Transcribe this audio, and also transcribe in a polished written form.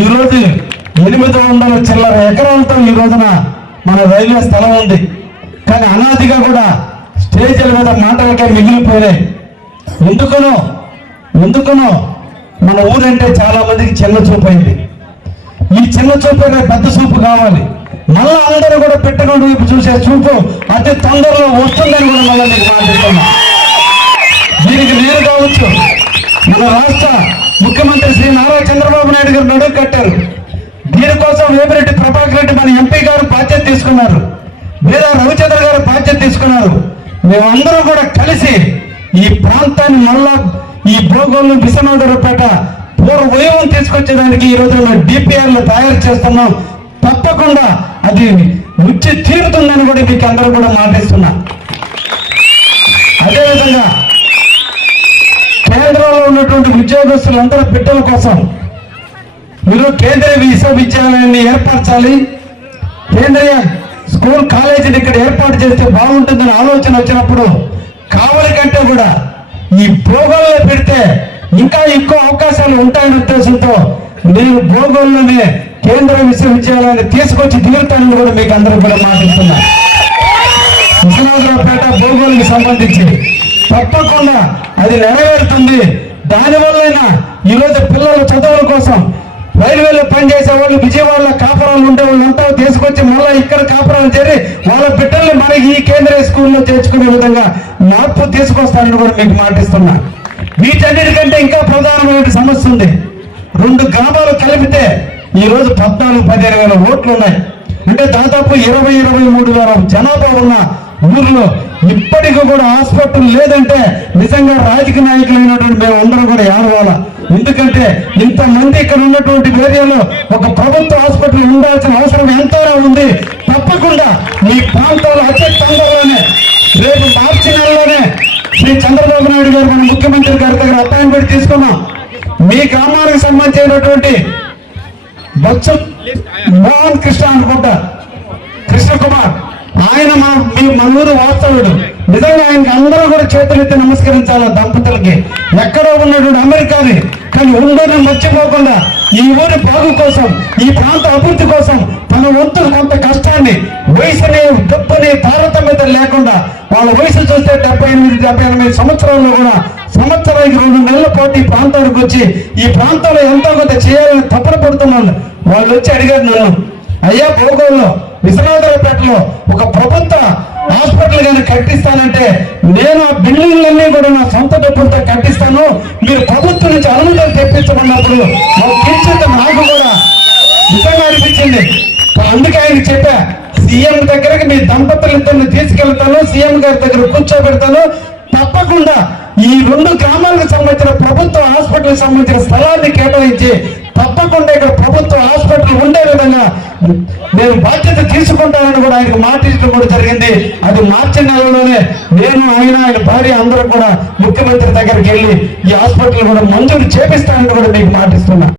ఈరోజు 800 చిల్లర ఎకరాలతో ఈ రోజున మన రైల్వే స్థలం ఉంది. కానీ అనాదిగా కూడా స్టేజీల మీద మాటలకే మిగిలిపోయినాయి. ఎందుకనో మన ఊరంటే చాలా మందికి చిన్న చూపు అయింది. ఈ చిన్న చూపు పెద్ద చూపు కావాలి. మళ్ళా అందరూ కూడా పెట్టకుండా వైపు చూసే చూపు అతి తొందరలో వస్తుందని కూడా మళ్ళీ మీకు మాట్లాడుతున్నా. దీనికి నేను కావచ్చు, మన రాష్ట్ర ముఖ్యమంత్రి శ్రీ నారా చంద్రబాబు నాయుడు గారు నడుగు కట్టారు. దీనికోసం వేమిరెడ్డి ప్రభాకర్ రెడ్డి మన ఎంపీ గారు బాధ్యత తీసుకున్నారు, లేదా రవిచంద్ర గారు బాధ్యత తీసుకున్నారు. మేమందరూ కూడా కలిసి ఈ ప్రాంతాన్ని మళ్ళా ఈ భోగోలు విశ్వనాథరావుపేట పూర్వ వైభవం తీసుకొచ్చేదానికి ఈ రోజు మేము డిపిఆర్లు తయారు చేస్తున్నాం. తప్పకుండా అది వచ్చి తీరుతుందని కూడా మీకు అందరూ కూడా మాటిస్తున్నా. అదేవిధంగా కేంద్రంలో ఉన్నటువంటి ఉద్యోగస్తులందరూ బిడ్డల కోసం మీరు కేంద్రీయ విశ్వవిద్యాలయాన్ని ఏర్పరచాలి, కేంద్రీయ స్కూల్ కాలేజీని ఇక్కడ ఏర్పాటు చేస్తే బాగుంటుందని ఆలోచన వచ్చినప్పుడు కావాలి కంటే కూడా ఈ భోగోల్లో పెడితే ఇంకా ఎక్కువ అవకాశాలు ఉంటాయనే ఉద్దేశంతో నేను భోగోల్లోనే కేంద్ర విశ్వవిద్యాలయాన్ని తీసుకొచ్చి తీరుతానని కూడా మీకు అందరూ కూడా మాట్లాడుతున్నా. విశ్వనాథరావుపేట భోగోలుకి సంబంధించి తప్పకుండా అది నెరవేరుతుంది. దానివల్లైనా ఈరోజు పిల్లల చదువుల కోసం రైల్వేలో పనిచేసే వాళ్ళు, విజయవాడలో కాపురాలు ఉండే వాళ్ళంతా తీసుకొచ్చి మళ్ళీ ఇక్కడ కాపురాలు చేరి వాళ్ళ బిడ్డల్ని మనకి ఈ కేంద్రీయ స్కూల్లో చేర్చుకునే విధంగా మార్పు తీసుకొస్తానని కూడా మీకు మాటిస్తున్నా. వీటన్నిటికంటే ఇంకా ప్రధానమైన సమస్య ఉంది. 2 గ్రామాలు కలిపితే ఈ రోజు 14-15 వేల ఓట్లు ఉన్నాయి. అంటే దాదాపు 20-23 వేల జనాభా ఉన్న ఊర్లో ఇప్పటికీ కూడా హాస్పిటల్ లేదంటే నిజంగా రాజకీయ నాయకులైనటువంటి మేము అందరం కూడా ఏడవాలా. ఎందుకంటే ఇంతమంది ఇక్కడ ఉన్నటువంటి ఏరియాలో ఒక ప్రభుత్వ హాస్పిటల్ ఉండాల్సిన అవసరం ఎంతైనా ఉంది. తప్పకుండా మీ ప్రాంతాల్లో అతి తొందరలోనే రేపు మార్చి నెలలోనే శ్రీ చంద్రబాబు నాయుడు గారు మన ముఖ్యమంత్రి గారి దగ్గర అపాయింట్మెంట్ తీసుకున్నాం. మీ గ్రామానికి సంబంధించినటువంటి బొత్స మోహన్ కృష్ణ అనుకుంటా, కృష్ణ కుమార్, ఆయన మన ఊరు వాస్తవుడు. నిజంగా ఆయనకి అందరూ కూడా చేతులెత్తి నమస్కరించాలి. దంపతులకి ఎక్కడో ఉన్నటువంటి అమెరికాని కానీ ఉండని మర్చిపోకుండా ఈ ఊరి బాగు కోసం, ఈ ప్రాంత అభివృద్ధి కోసం తన వంతు కొంత కష్టాన్ని, వయసుని డబ్బుని తారతమ్యత లేకుండా వాళ్ళ వయసు చూస్తే 78 సంవత్సరాల్లో కూడా సంవత్సరానికి 2 నెలల పాటు ఈ ప్రాంతానికి వచ్చి ఈ ప్రాంతంలో ఎంతో కొంత చేయాలని తపన పడుతున్నాను. వాళ్ళు వచ్చి అడిగారు నన్ను, అయ్యా భోగోల్లో విశ్వనాథరావుపేటలో ఒక ప్రభుత్వ హాస్పిటల్ కానీ కట్టిస్తానంటే నేను ఆ బిల్డింగ్లన్నీ కూడా నా సొంత డబ్బులతో కట్టిస్తాను, మీరు ప్రభుత్వం నుంచి అనుమతులు తెప్పించమన్నప్పుడు నాకు కూడా నిజంగా అనిపించింది. అందుకే ఆయన చెప్పా, సీఎం దగ్గరికి మీ దంపతులిద్దరిని తీసుకెళ్తాను, సీఎం గారి దగ్గర కూర్చోబెడతాను. తప్పకుండా ఈ 2 గ్రామాలకు సంబంధించిన ప్రభుత్వ హాస్పిటల్ సంబంధించిన స్థలాన్ని కేటాయించి తప్పకుండా ఇక్కడ ప్రభుత్వ హాస్పిటల్ ఉండే విధంగా నేను బాధ్యత తీసుకుంటానని కూడా ఆయనకు మాట ఇచ్చడం కూడా జరిగింది. అది మార్చి నెలలోనే నేను, ఆయన భార్య అందరూ కూడా ముఖ్యమంత్రి దగ్గరికి వెళ్ళి ఈ హాస్పిటల్ కూడా మంజూరు చేపిస్తానని కూడా మీకు మాటిస్తున్నా.